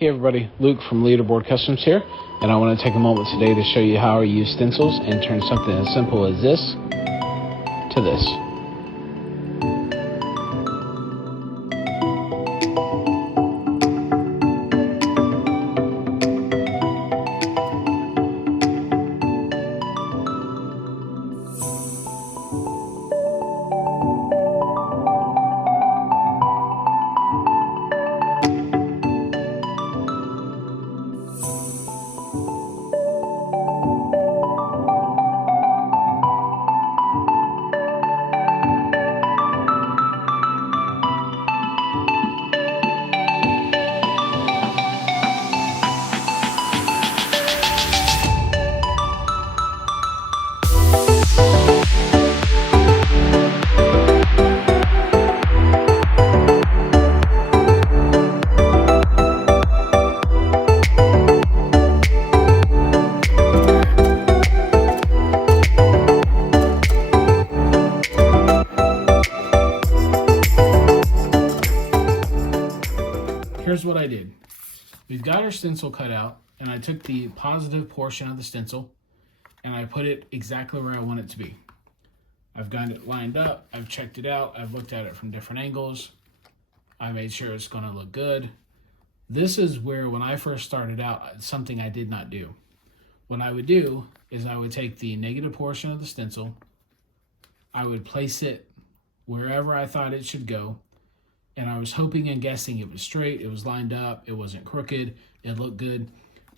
Hey everybody, Luke from Leaderboard Customs here, and I want to take a moment today to show you how I use stencils and turn something as simple as this to this. Here's what I did. We've got our stencil cut out, and I took the positive portion of the stencil and I put it exactly where I want it to be. I've got it lined up, I've checked it out, I've looked at it from different angles, I made sure it's going to look good. This is where, when I first started out, something I did not do. What I would do is I would take the negative portion of the stencil, I would place it wherever I thought it should go, and I was hoping and guessing it was straight, it was lined up, it wasn't crooked, it looked good.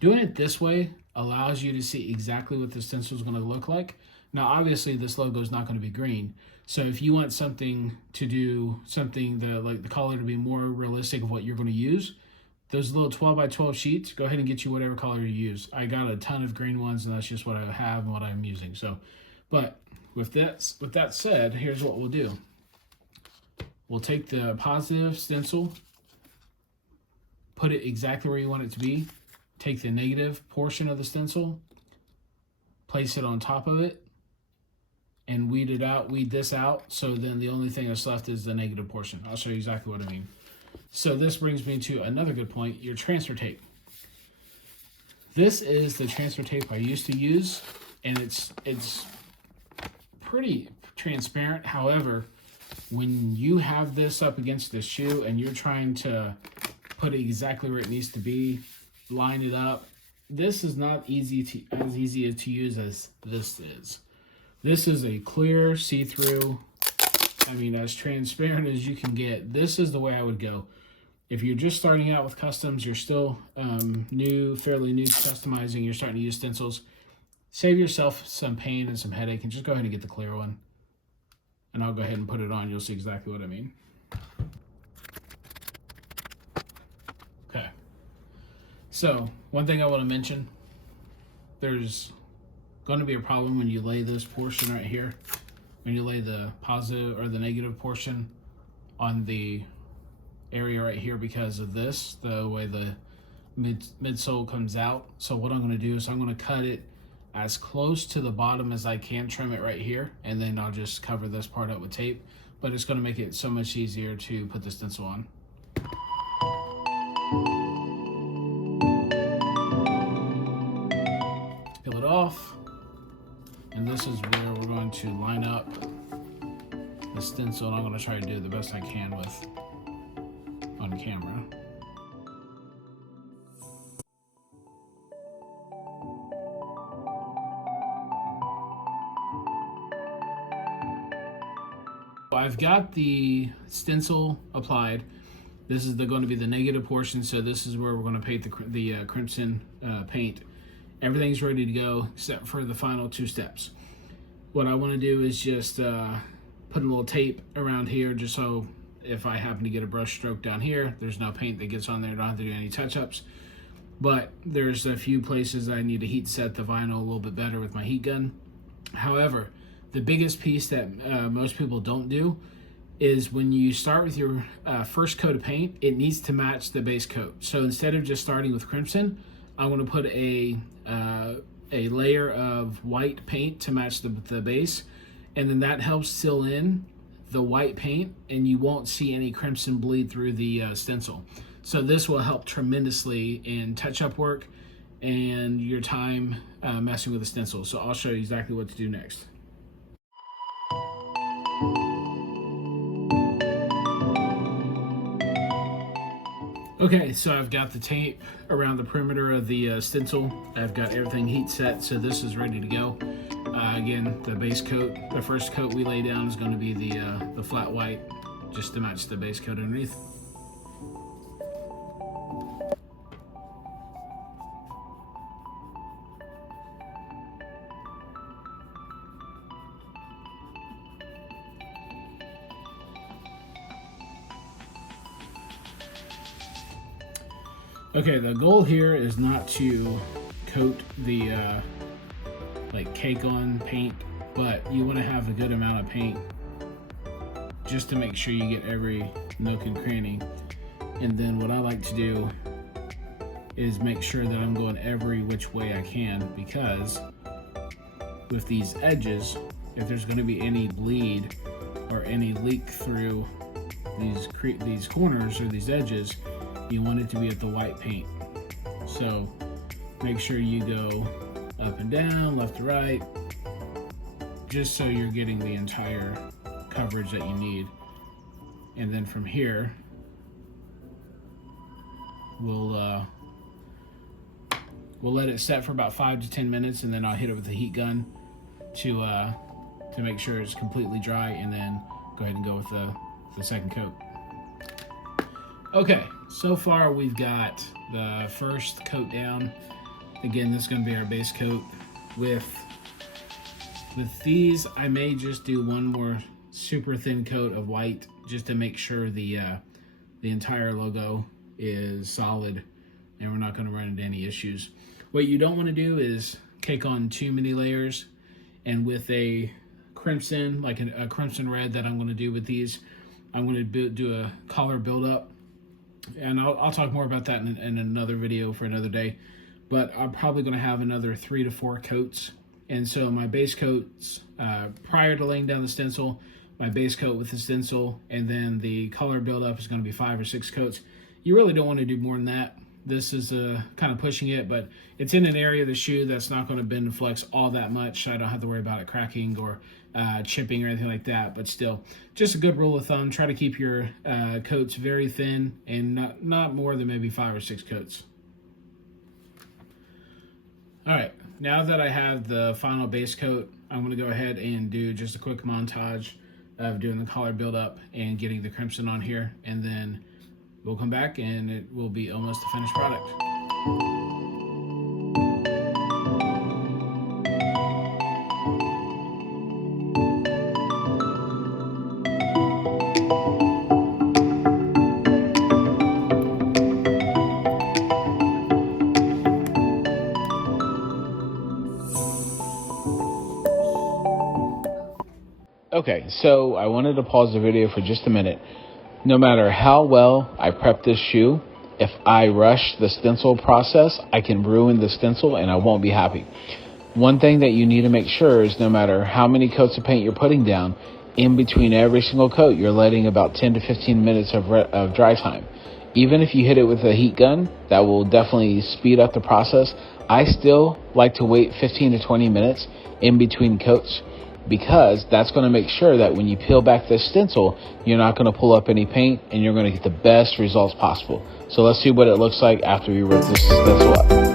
Doing it this way allows you to see exactly what the stencil is going to look like. Now, obviously, this logo is not going to be green, so if you want something to do something that, like the color to be more realistic of what you're going to use, those little 12 by 12 sheets, go ahead and get you whatever color you use. I got a ton of green ones, and that's just what I have and what I'm using. So, but with that said, here's what we'll do. We'll take the positive stencil, put it exactly where you want it to be, take the negative portion of the stencil, place it on top of it, and weed this out, so then the only thing that's left is the negative portion. I'll show you exactly what I mean. So this brings me to another good point, your transfer tape. This is the transfer tape I used to use, and it's pretty transparent. However, when you have this up against the shoe and you're trying to put it exactly where it needs to be, line it up, this is not as easy to use as this is. This is a clear, see-through, I mean, as transparent as you can get. This is the way I would go. If you're just starting out with customs, you're still fairly new to customizing, you're starting to use stencils, save yourself some pain and some headache and just go ahead and get the clear one. And I'll go ahead and put it on. You'll see exactly what I mean. Okay. So, one thing I want to mention, there's going to be a problem when you lay this portion right here, when you lay the positive or the negative portion on the area right here, because of this, the way the midsole comes out. So what I'm going to do is I'm going to cut it as close to the bottom as I can, trim it right here, and then I'll just cover this part up with tape, but it's going to make it so much easier to put the stencil on. Peel it off, and this is where we're going to line up the stencil, and I'm going to try to do the best I can with on camera. I've got the stencil applied. This is going to be the negative portion, so this is where we're going to paint the crimson paint. Everything's ready to go except for the final two steps. What I want to do is just put a little tape around here, just so if I happen to get a brush stroke down here, there's no paint that gets on there. I don't have to do any touch-ups. But there's a few places I need to heat set the vinyl a little bit better with my heat gun. However, the biggest piece that most people don't do is when you start with your first coat of paint, it needs to match the base coat. So instead of just starting with crimson, I'm going to put a layer of white paint to match the base, and then that helps seal in the white paint, and you won't see any crimson bleed through the stencil. So this will help tremendously in touch-up work and your time messing with the stencil. So I'll show you exactly what to do next. Okay, so I've got the tape around the perimeter of the stencil. I've got everything heat set, so this is ready to go. Again, the base coat, the first coat we lay down is going to be the flat white, just to match the base coat underneath. Okay, the goal here is not to coat the like cake on paint, but you want to have a good amount of paint just to make sure you get every nook and cranny. And then what I like to do is make sure that I'm going every which way I can, because with these edges, if there's going to be any bleed or any leak through these corners or these edges, you want it to be at the white paint. So make sure you go up and down, left to right, just so you're getting the entire coverage that you need. And then from here, we'll let it set for about 5 to 10 minutes, and then I'll hit it with the heat gun to make sure it's completely dry, and then go ahead and go with the second coat. Okay, so far we've got the first coat down. Again, this is going to be our base coat. With these, I may just do one more super thin coat of white just to make sure the entire logo is solid and we're not going to run into any issues. What you don't want to do is cake on too many layers, and with a crimson, like a crimson red that I'm going to do with these, I'm going to do a color buildup. And I'll talk more about that in another video for another day. But I'm probably going to have another 3 to 4 coats. And so my base coats, prior to laying down the stencil, my base coat with the stencil, and then the color buildup is going to be 5 or 6 coats. You really don't want to do more than that. This is kind of pushing it, but it's in an area of the shoe that's not going to bend and flex all that much. So I don't have to worry about it cracking or chipping or anything like that. But still, just a good rule of thumb, try to keep your coats very thin and not more than maybe 5 or 6 coats. All right, now that I have the final base coat, I'm going to go ahead and do just a quick montage of doing the color buildup and getting the crimson on here, and then we'll come back and it will be almost a finished product. Okay, so I wanted to pause the video for just a minute. No matter how well I prep this shoe, if I rush the stencil process, I can ruin the stencil and I won't be happy. One thing that you need to make sure is no matter how many coats of paint you're putting down, in between every single coat, you're letting about 10 to 15 minutes of dry time. Even if you hit it with a heat gun, that will definitely speed up the process. I still like to wait 15 to 20 minutes in between coats, because that's going to make sure that when you peel back the stencil, you're not going to pull up any paint and you're going to get the best results possible. So let's see what it looks like after we rip this stencil up.